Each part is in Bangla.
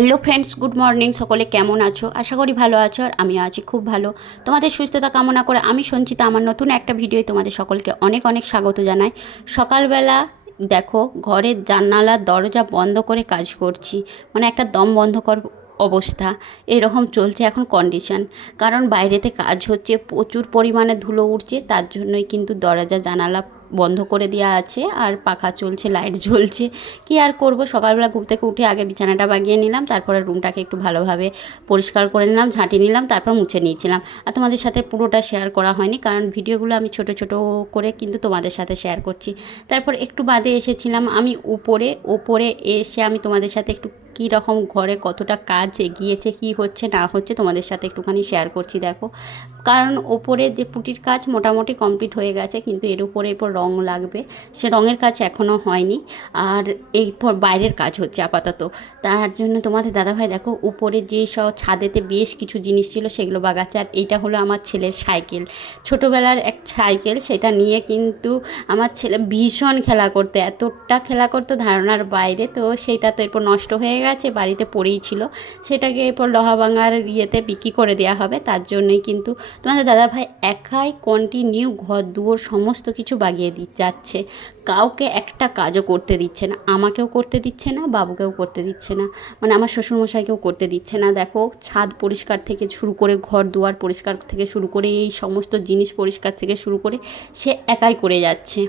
Hello friends, good morning. সকলে কেমন আছো? আশা করি ভালো আছো, আর আমিও আছি খুব ভালো। তোমাদের সুস্থতা কামনা করে আমি সঞ্চিতা আমার নতুন একটা ভিডিওয় তোমাদের সকলকে অনেক অনেক স্বাগত জানাই। সকালবেলা দেখো, ঘরের জানালা দরজা বন্ধ করে কাজ করছি, মানে একটা দম বন্ধ কর অবস্থা এরকম চলছে এখন কন্ডিশন। কারণ বাইরেতে কাজ হচ্ছে, প্রচুর পরিমাণে ধুলো উঠছে, তার জন্যই কিন্তু দরজা জানালা বন্ধ করে দেওয়া আছে, আর পাখা চলছে, লাইট জ্বলছে। কি আর করব, সকালবেলা ঘুম থেকে উঠে আগে বিছানাটা বাগিয়ে নিলাম, তারপরে রুমটাকে একটু ভালোভাবে পরিষ্কার করে নিলাম, ঝাঁটি নিলাম, তারপর মুছে নিয়েছিলাম। আর তোমাদের সাথে পুরোটা শেয়ার করা হয়নি, কারণ ভিডিওগুলো আমি ছোট ছোট করে কিন্তু তোমাদের সাথে শেয়ার করছি। তারপর একটু বাদে এসেছিলাম আমি ওপরে এসে আমি তোমাদের সাথে একটু কী রকম ঘরে কতটা কাজ এগিয়েছে, কি হচ্ছে না হচ্ছে তোমাদের সাথে একটুখানি শেয়ার করছি। দেখো, কারণ ওপরে যে পুটির কাজ মোটামুটি কমপ্লিট হয়ে গেছে, কিন্তু এরপর রং লাগবে, সে রঙের কাজ এখনও হয়নি। আর এরপর বাইরের কাজ হচ্ছে আপাতত। তার জন্য তোমাদের দাদাভাই দেখো উপরে যে সব ছাদেতে বেশ কিছু জিনিস ছিল সেগুলো বাগাচ্ছে। আর এইটা হলো আমার ছেলের সাইকেল, ছোটোবেলার এক সাইকেল, সেটা নিয়ে কিন্তু আমার ছেলে ভীষণ খেলা করতে, এতটা খেলা করতো ধারণার বাইরে। তো সেইটা তো এরপর নষ্ট হয়ে গেছে, বাড়িতে পড়েই ছিল, সেটাকে এরপর লোহা ভাঙার ইয়েতে বিক্রি করে দেওয়া হবে। তার জন্যই কিন্তু তোমাদের দাদাভাই একাই কন্টিনিউ ঘর দুয়ার সমস্ত কিছু বাগিয়ে যাচ্ছে, কাউকে একটা কাজও করতে দিচ্ছে না, আমাকেও করতে দিচ্ছে না, বাবুকেও করতে দিচ্ছে না, মানে আমার শ্বশুরমশাইকেও করতে দিচ্ছে না। দেখো, ছাদ পরিষ্কার থেকে শুরু করে ঘর দুয়ার পরিষ্কার থেকে শুরু করে এই সমস্ত জিনিস পরিষ্কার থেকে শুরু করে সে একাই করে যাচ্ছে।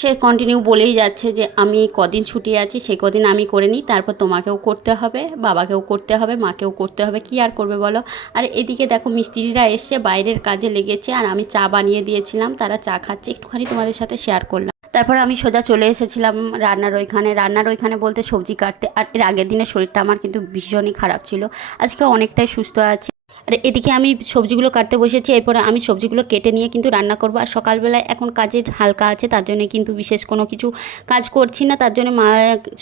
সে কন্টিনিউ বলেই যাচ্ছে যে আমি কদিন ছুটি আছি সেই কদিন আমি করে নিই, তারপর তোমাকেও করতে হবে, বাবাকেও করতে হবে, মাকেও করতে হবে, কি আর করবে বলো। আর এদিকে দেখো মিস্ত্রিরা এসে বাইরের কাজে লেগেছে, আর আমি চা বানিয়ে দিয়েছিলাম, তারা চা খাচ্ছে, একটুখানি তোমাদের সাথে শেয়ার করলাম। তারপর আমি সোজা চলে এসেছিলাম রান্নার ওইখানে বলতে সবজি কাটতে। আর এর আগের দিনের শরীরটা আমার কিন্তু ভীষণই খারাপ ছিল, আজকে অনেকটাই সুস্থ আছে। আর এদিকে আমি সবজিগুলো কাটতে বসেছি, এরপরে আমি সবজিগুলো কেটে নিয়ে কিন্তু রান্না করব। আর সকালবেলায় এখন কাজের হালকা আছে, তার জন্য কিন্তু বিশেষ কোনো কিছু কাজ করছি না, তার জন্য মা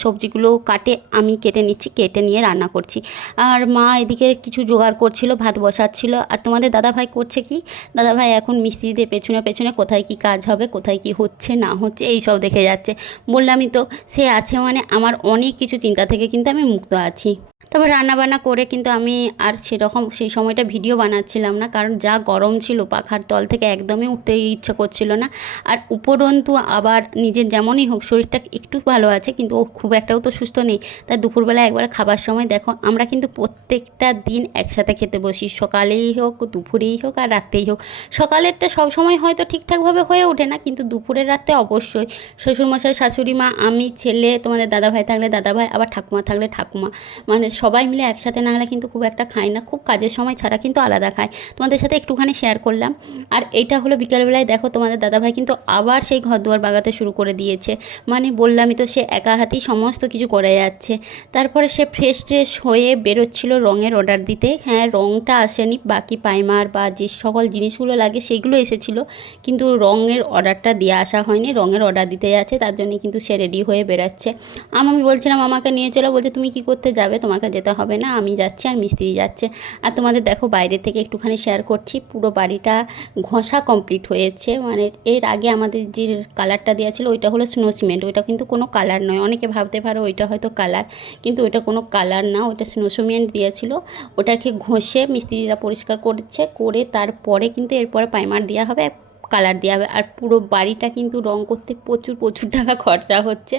সবজিগুলো কাটে আমি কেটে নিচ্ছি, কেটে নিয়ে রান্না করছি। আর মা এদিকে কিছু জোগাড় করছিল, ভাত বসাচ্ছিল। আর তোমাদের দাদাভাই করছে কি, দাদাভাই এখন মিস্ত্রিদের পেছনে পেছনে কোথায় কি কাজ হবে, কোথায় কি হচ্ছে না হচ্ছে এই সব দেখে যাচ্ছে। বললামই তো, সে আছে মানে আমার অনেক কিছু চিন্তা থেকে কিন্তু আমি মুক্ত আছি। তারপর রান্নাবান্না করে কিন্তু আমি আর সেরকম সেই সময়টা ভিডিও বানাচ্ছিলাম না, কারণ যা গরম ছিল পাখার তল থেকে একদমই উঠতে ইচ্ছা করছিল না। আর উপরন্তু আবার নিজের যেমনই হোক শরীরটা একটু ভালো আছে, কিন্তু ও খুব একটাও তো সুস্থ নেই। তাই দুপুরবেলা একবার খাবার সময় দেখো, আমরা কিন্তু প্রত্যেকটা দিন একসাথে খেতে বসি, সকালেই হোক, দুপুরেই হোক, আর রাত্রেই হোক। সকালেরটা সবসময় হয়তো ঠিকঠাকভাবে হয়ে ওঠে না, কিন্তু দুপুরের রাতে অবশ্যই শ্বশুরমশাই, শাশুড়ি মা, আমি, ছেলে, তোমাদের দাদাভাই থাকলে দাদাভাই, আবার ঠাকুমা থাকলে ঠাকুমা, মানে সবাই মিলে একসাথে না হলে কিন্তু খুব একটা খাই না, খুব কাজের সময় ছাড়া কিন্তু আলাদা খায়। তোমাদের সাথে একটুখানি শেয়ার করলাম। আর এইটা হলো বিকালবেলায় দেখো তোমাদের দাদাভাই কিন্তু আবার সেই ঘর দুয়ার বাগাতে শুরু করে দিয়েছে, মানে বললামই তো, সে একা হাতেই সমস্ত কিছু করে যাচ্ছে। তারপরে সে ফ্রেশ ট্রেশ হয়ে বেরোচ্ছিল রঙের অর্ডার দিতে। হ্যাঁ, রঙটা আসেনি, বাকি প্রাইমার বা যে সকল জিনিসগুলো লাগে সেগুলো এসেছিলো, কিন্তু রঙের অর্ডারটা দিয়ে আসা হয়নি, রঙের অর্ডার দিতে যাচ্ছে, তার জন্যই কিন্তু সে রেডি হয়ে বেরোচ্ছে। আমি বলছিলাম আমাকে নিয়ে চলো, বলছে তুমি কি করতে যাবে, তোমাকে যেতে হবে না, আমি যাচ্ছি আর মিস্ত্রি যাচ্ছে। আর তোমাদের দেখো বাইরে থেকে একটুখানি শেয়ার করছি, পুরো বাড়িটা ঘষা কমপ্লিট হয়েছে। মানে এর আগে আমাদের যে কালারটা দেওয়া ছিল ওইটা হলো স্নো সিমেন্ট, ওইটা কিন্তু কোনো কালার নয়, অনেকে ভাবতে পারো ওইটা হয়তো কালার, কিন্তু ওইটা কোনো কালার না, ওইটা স্নো সিমেন্ট দিয়েছিল। ওটাকে ঘষে মিস্ত্রিরা পরিষ্কার করছে, করে তারপরে কিন্তু এরপরে প্রাইমার দেওয়া হবে, কালার দেওয়া হবে। আর পুরো বাড়িটা কিন্তু রং করতে প্রচুর প্রচুর টাকা খরচা হচ্ছে,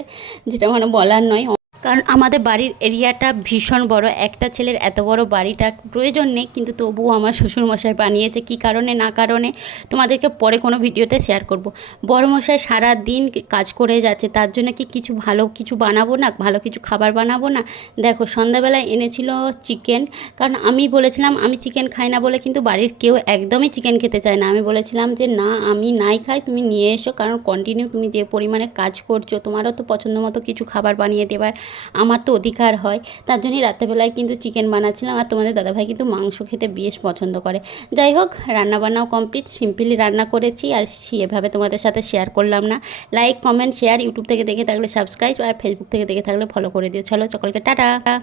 যেটা মানে বলার নয়। কারণ আমাদের বাড়ির এরিয়াটা ভীষণ বড়, একটা ছেলের এত বড় বাড়িটা প্রয়োজন নেই, কিন্তু তবুও আমার শ্বশুরমশাই বানিয়েছে, কী কারণে না কারণে তোমাদেরকে পরে কোনো ভিডিওতে শেয়ার করব। বড়মশাই সারা দিন কাজ করে যাচ্ছে, তার জন্য কি কিছু ভালো কিছু বানাবো না, ভালো কিছু খাবার বানাবো না। দেখো সন্ধ্যাবেলায় এনেছিল চিকেন, কারণ আমি বলেছিলাম আমি চিকেন খাই না বলে কিন্তু বাড়ির কেউ একদমই চিকেন খেতে চায় না। আমি বলেছিলাম যে না, আমি নাই খাই, তুমি নিয়ে এসো, কারণ কন্টিনিউ তুমি যে পরিমাণে কাজ করছো তোমারও তো পছন্দ মতো কিছু খাবার বানিয়ে দেবার আমার তো অধিকার হয়। তার জন্যই রাত্রেবেলায় কিন্তু চিকেন বানাচ্ছিলাম। আর তোমাদের দাদাভাই কিন্তু মাংস খেতে বেশ পছন্দ করে। যাই হোক, রান্নাবান্নাও কমপ্লিট, সিম্পলি রান্না করেছি, আর সেভাবে তোমাদের সাথে শেয়ার করলাম না। লাইক, কমেন্ট, শেয়ার, ইউটিউব থেকে দেখে থাকলে সাবস্ক্রাইব, আর ফেসবুক থেকে দেখে থাকলে ফলো করে দিও। চলো সকলকে টাটা।